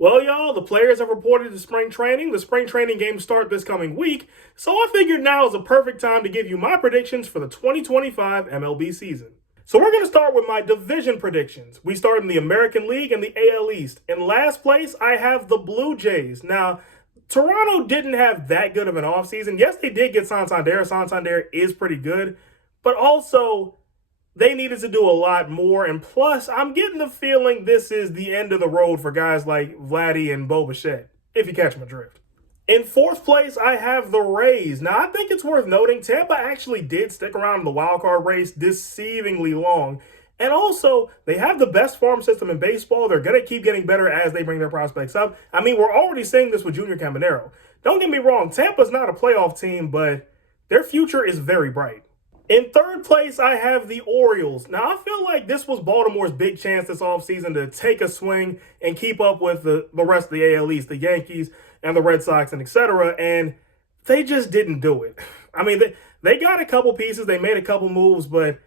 Well, y'all, the players have reported to spring training. The spring training games start this coming week, so I figured now is a perfect time to give you my predictions for the 2025 MLB season. So we're going to start with my division predictions. We start in the American League and the AL East. In last place, I have the Blue Jays. Now, Toronto didn't have that good of an offseason. Yes, they did get Santander. Santander is pretty good, but also they needed to do a lot more. And plus, I'm getting the feeling this is the end of the road for guys like Vladdy and Bo Bichette, if you catch my drift. In fourth place, I have the Rays. Now, I think it's worth noting Tampa actually did stick around in the wild card race deceivingly long. And also, they have the best farm system in baseball. They're going to keep getting better as they bring their prospects up. I mean, we're already seeing this with Junior Caminero. Don't get me wrong, Tampa's not a playoff team, but their future is very bright. In third place, I have the Orioles. Now, I feel like this was Baltimore's big chance this offseason to take a swing and keep up with the rest of the AL East, the Yankees and the Red Sox and etc. And they just didn't do it. I mean, they got a couple pieces, they made a couple moves, but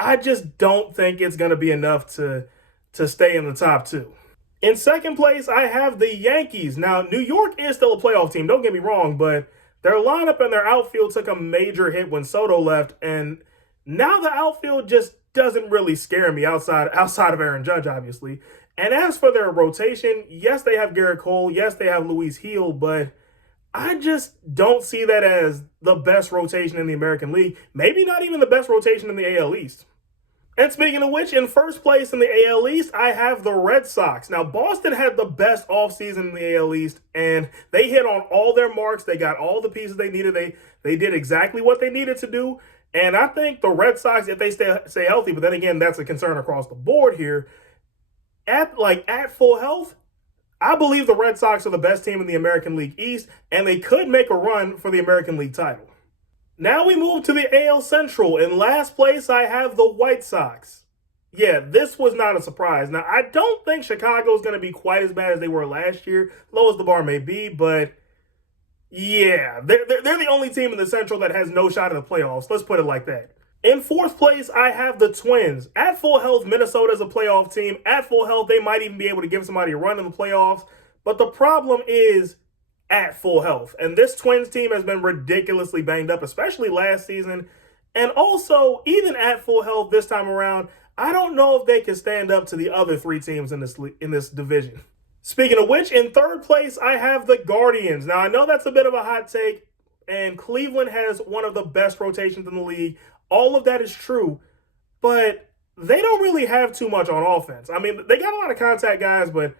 I just don't think it's going to be enough to stay in the top two. In second place, I have the Yankees. Now, New York is still a playoff team, don't get me wrong, but their lineup and their outfield took a major hit when Soto left, and now the outfield just doesn't really scare me outside of Aaron Judge, obviously. And as for their rotation, yes, they have Garrett Cole, yes, they have Luis Heel, but I just don't see that as the best rotation in the American League. Maybe not even the best rotation in the AL East. And speaking of which, in first place in the AL East, I have the Red Sox. Now, Boston had the best offseason in the AL East, and they hit on all their marks. They got all the pieces they needed. They did exactly what they needed to do. And I think the Red Sox, if they stay healthy, but then again, that's a concern across the board here, at full health, I believe the Red Sox are the best team in the American League East, and they could make a run for the American League title. Now we move to the AL Central. In last place, I have the White Sox. Yeah, this was not a surprise. Now, I don't think Chicago is going to be quite as bad as they were last year, low as the bar may be, but yeah, they're the only team in the Central that has no shot at the playoffs. Let's put it like that. In fourth place, I have the Twins. At full health, Minnesota is a playoff team. At full health, they might even be able to give somebody a run in the playoffs. But the problem is at full health. And this Twins team has been ridiculously banged up, especially last season. And also, even at full health this time around, I don't know if they can stand up to the other three teams in this division. Speaking of which, in third place, I have the Guardians. Now, I know that's a bit of a hot take, and Cleveland has one of the best rotations in the league. All of that is true, but they don't really have too much on offense. I mean, they got a lot of contact guys, but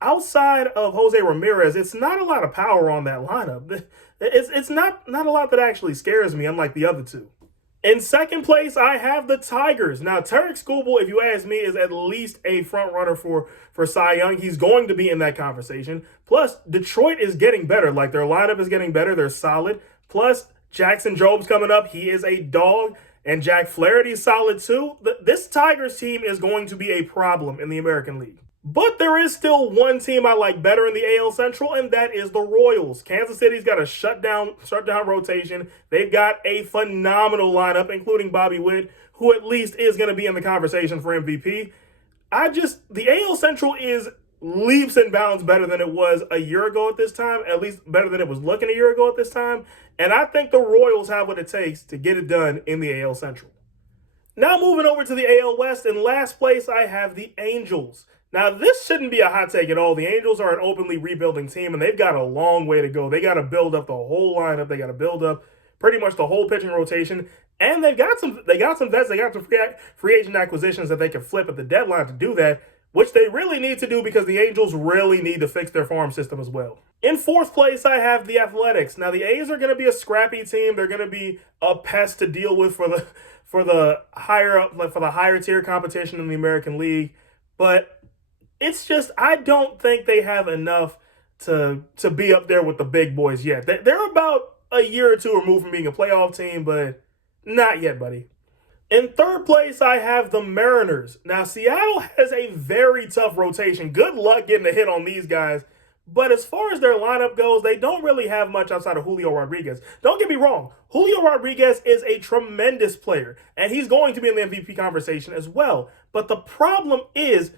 outside of Jose Ramirez, it's not a lot of power on that lineup. It's not a lot that actually scares me, unlike the other two. In second place, I have the Tigers. Now, Tarek Skubal, if you ask me, is at least a front runner for Cy Young. He's going to be in that conversation. Plus, Detroit is getting better. Like, their lineup is getting better. They're solid. Plus, Jackson Job's coming up. He is a dog. And Jack Flaherty's solid too. This Tigers team is going to be a problem in the American League. But there is still one team I like better in the AL Central, and that is the Royals. Kansas City's got a shutdown rotation. They've got a phenomenal lineup, including Bobby Witt, who at least is going to be in the conversation for MVP. The AL Central is leaps and bounds better than it was a year ago at this time, at least better than it was looking a year ago at this time. And I think the Royals have what it takes to get it done in the AL Central. Now moving over to the AL West, in last place, I have the Angels. Now, this shouldn't be a hot take at all. The Angels are an openly rebuilding team, and they've got a long way to go. They got to build up the whole lineup. They got to build up pretty much the whole pitching rotation. And they've got some vets. They got some free agent acquisitions that they can flip at the deadline to do that, which they really need to do because the Angels really need to fix their farm system as well. In fourth place, I have the Athletics. Now, the A's are going to be a scrappy team. They're going to be a pest to deal with for the higher tier competition in the American League. But it's just, I don't think they have enough to be up there with the big boys yet. They're about a year or two removed from being a playoff team, but not yet, buddy. In third place, I have the Mariners. Now, Seattle has a very tough rotation. Good luck getting a hit on these guys. But as far as their lineup goes, they don't really have much outside of Julio Rodriguez. Don't get me wrong. Julio Rodriguez is a tremendous player, and he's going to be in the MVP conversation as well. But the problem is,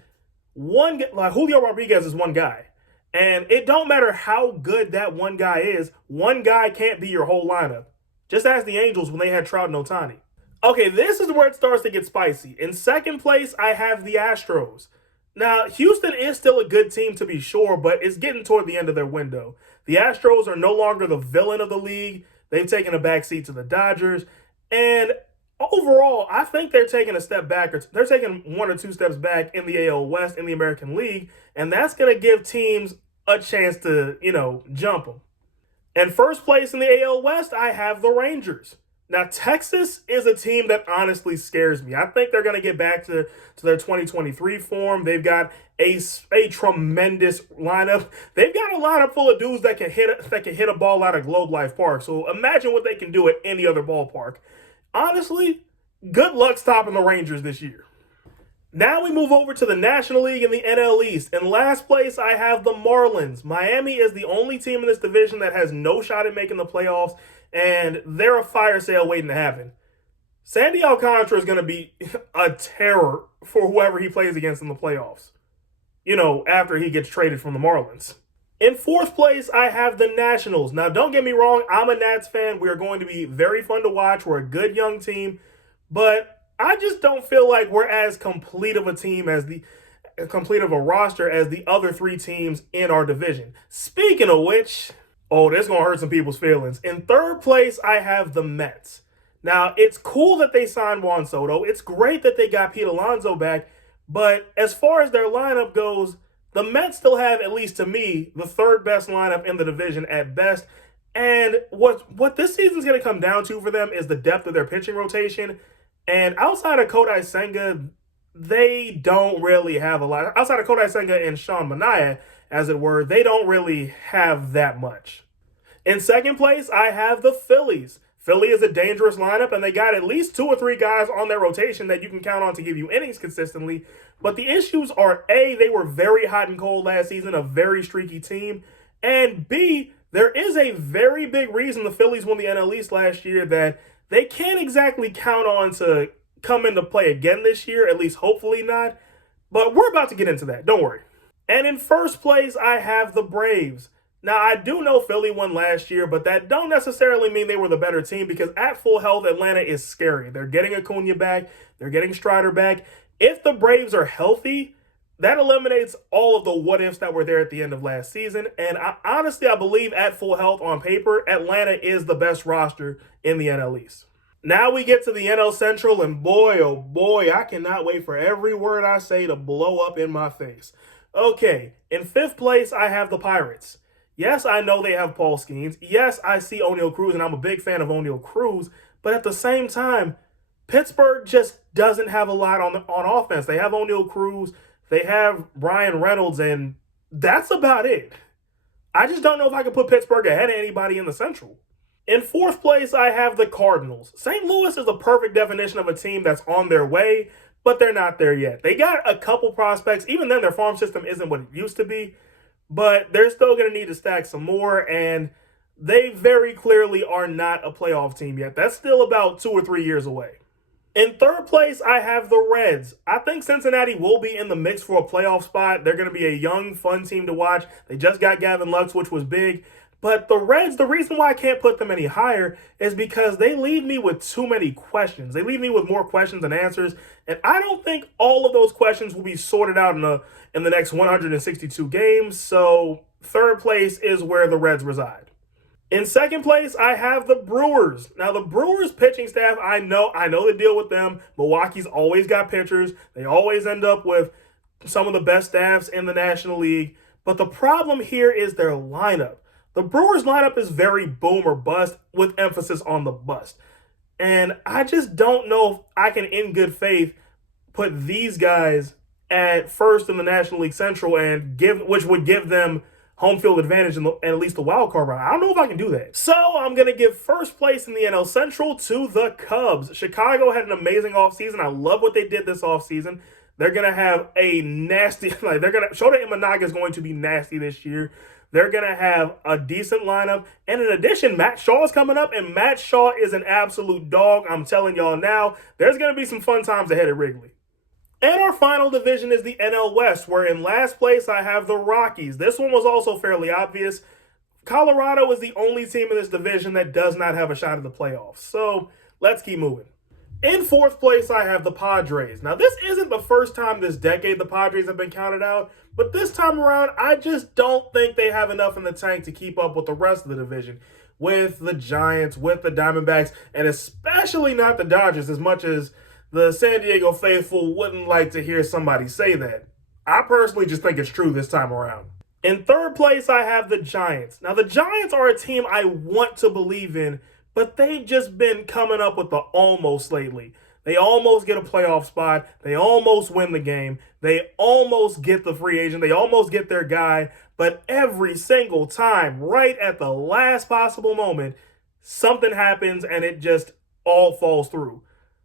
Julio Rodriguez is one guy. And it don't matter how good that one guy is, one guy can't be your whole lineup. Just ask the Angels when they had Trout and Ohtani. Okay, this is where it starts to get spicy. In second place, I have the Astros. Now, Houston is still a good team to be sure, but it's getting toward the end of their window. The Astros are no longer the villain of the league. They've taken a backseat to the Dodgers. And overall, I think they're taking a step back, or they're taking one or two steps back in the AL West in the American League, and that's going to give teams a chance to, jump them. In first place in the AL West, I have the Rangers. Now, Texas is a team that honestly scares me. I think they're going to get back to their 2023 form. They've got a tremendous lineup. They've got a lineup full of dudes that can hit a ball out of Globe Life Park. So imagine what they can do at any other ballpark. Honestly, good luck stopping the Rangers this year. Now we move over to the National League and the NL East. In last place, I have the Marlins. Miami is the only team in this division that has no shot at making the playoffs, and they're a fire sale waiting to happen. Sandy Alcantara is going to be a terror for whoever he plays against in the playoffs, after he gets traded from the Marlins. In fourth place, I have the Nationals. Now, don't get me wrong, I'm a Nats fan. We are going to be very fun to watch. We're a good young team, but I just don't feel like we're as complete of a team complete of a roster as the other three teams in our division. Speaking of which, this is going to hurt some people's feelings. In third place, I have the Mets. Now, it's cool that they signed Juan Soto. It's great that they got Pete Alonso back. But as far as their lineup goes, the Mets still have, at least to me, the third best lineup in the division at best. And what this season's going to come down to for them is the depth of their pitching rotation. And outside of Kodai Senga, they don't really have a lot. Outside of Kodai Senga and Sean Manaea, as it were, they don't really have that much. In second place, I have the Phillies. Philly is a dangerous lineup, and they got at least 2 or 3 guys on their rotation that you can count on to give you innings consistently. But the issues are, A, they were very hot and cold last season, a very streaky team. And B, there is a very big reason the Phillies won the NL East last year that they can't exactly count on to come into play again this year, at least hopefully not. But we're about to get into that, don't worry. And in first place, I have the Braves. Now, I do know Philly won last year, but that don't necessarily mean they were the better team because at full health, Atlanta is scary. They're getting Acuna back. They're getting Strider back. If the Braves are healthy, that eliminates all of the what-ifs that were there at the end of last season. And honestly, I believe at full health on paper, Atlanta is the best roster in the NL East. Now we get to the NL Central, and boy, oh boy, I cannot wait for every word I say to blow up in my face. Okay, in fifth place, I have the Pirates. Yes, I know they have Paul Skeens. Yes, I see O'Neal Cruz, and I'm a big fan of O'Neal Cruz. But at the same time, Pittsburgh just doesn't have a lot on offense. They have O'Neal Cruz. They have Brian Reynolds, and that's about it. I just don't know if I can put Pittsburgh ahead of anybody in the Central. In fourth place, I have the Cardinals. St. Louis is a perfect definition of a team that's on their way, but they're not there yet. They got a couple prospects. Even then, their farm system isn't what it used to be. But they're still going to need to stack some more, and they very clearly are not a playoff team yet. That's still about 2 or 3 years away. In third place, I have the Reds. I think Cincinnati will be in the mix for a playoff spot. They're going to be a young, fun team to watch. They just got Gavin Lux, which was big. But the Reds, the reason why I can't put them any higher is because they leave me with too many questions. They leave me with more questions than answers. And I don't think all of those questions will be sorted out in the next 162 games. So third place is where the Reds reside. In second place, I have the Brewers. Now, the Brewers pitching staff, I know the deal with them. Milwaukee's always got pitchers. They always end up with some of the best staffs in the National League. But the problem here is their lineup. The Brewers lineup is very boom or bust with emphasis on the bust. And I just don't know if I can, in good faith, put these guys at first in the National League Central which would give them home field advantage and at least the wild card round. I don't know if I can do that. So I'm going to give first place in the NL Central to the Cubs. Chicago had an amazing offseason. I love what they did this offseason. They're going to have a nasty, Shota Imanaga is going to be nasty this year. They're going to have a decent lineup. And in addition, Matt Shaw is coming up, and Matt Shaw is an absolute dog. I'm telling y'all now, there's going to be some fun times ahead at Wrigley. And our final division is the NL West, where in last place I have the Rockies. This one was also fairly obvious. Colorado is the only team in this division that does not have a shot at the playoffs. So let's keep moving. In fourth place, I have the Padres. Now, this isn't the first time this decade the Padres have been counted out, but this time around, I just don't think they have enough in the tank to keep up with the rest of the division, with the Giants, with the Diamondbacks, and especially not the Dodgers, as much as the San Diego faithful wouldn't like to hear somebody say that. I personally just think it's true this time around. In third place, I have the Giants. Now, the Giants are a team I want to believe in, but they've just been coming up with the almost lately. They almost get a playoff spot. They almost win the game. They almost get the free agent. They almost get their guy. But every single time, right at the last possible moment, something happens and it just all falls through.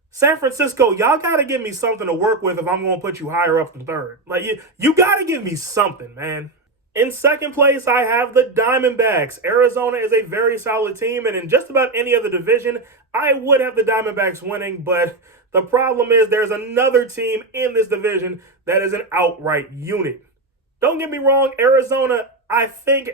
San Francisco, y'all got to give me something to work with if I'm going to put you higher up than third. Like, you got to give me something, man. In second place, I have the Diamondbacks. Arizona is a very solid team, and in just about any other division, I would have the Diamondbacks winning, but the problem is there's another team in this division that is an outright unit. Don't get me wrong, Arizona, I think,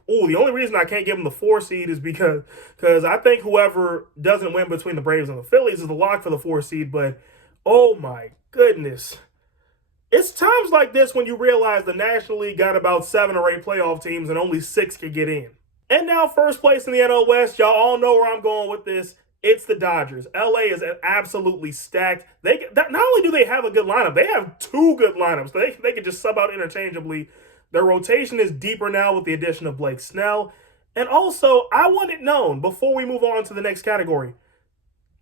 the only reason I can't give them the 4 seed is because I think whoever doesn't win between the Braves and the Phillies is the lock for the 4 seed, but oh my goodness. It's times like this when you realize the National League got about 7 or 8 playoff teams and only 6 could get in. And now first place in the NL West, y'all all know where I'm going with this. It's the Dodgers. LA is absolutely stacked. Not only do they have a good lineup, they have 2 good lineups. They can just sub out interchangeably. Their rotation is deeper now with the addition of Blake Snell. And also, I want it known before we move on to the next category.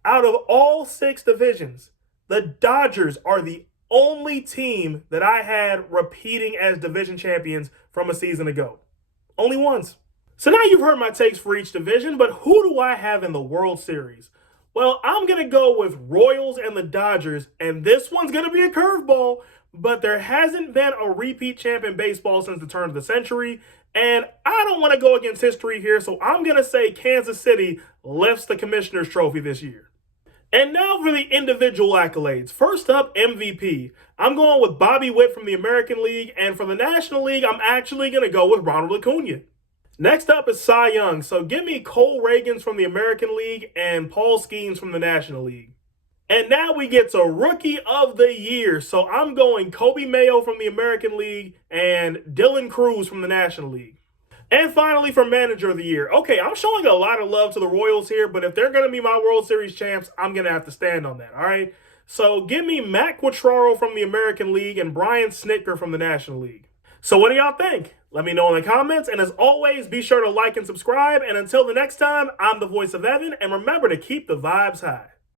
Out of all 6 divisions, the Dodgers are the only team that I had repeating as division champions from a season ago. Only once. So now you've heard my takes for each division, but who do I have in the World Series? Well, I'm going to go with Royals and the Dodgers, and this one's going to be a curveball, but there hasn't been a repeat champ in baseball since the turn of the century, and I don't want to go against history here, so I'm going to say Kansas City lifts the Commissioner's Trophy this year. And now for the individual accolades. First up, MVP. I'm going with Bobby Witt from the American League, and for the National League, I'm actually going to go with Ronald Acuna. Next up is Cy Young, so give me Cole Reagans from the American League and Paul Skeens from the National League. And now we get to Rookie of the Year, so I'm going Kobe Mayo from the American League and Dylan Cruz from the National League. And finally, for Manager of the Year. Okay, I'm showing a lot of love to the Royals here, but if they're going to be my World Series champs, I'm going to have to stand on that, all right? So give me Matt Quatraro from the American League and Brian Snitker from the National League. So what do y'all think? Let me know in the comments, and as always, be sure to like and subscribe, and until the next time, I'm the voice of Evan, and remember to keep the vibes high.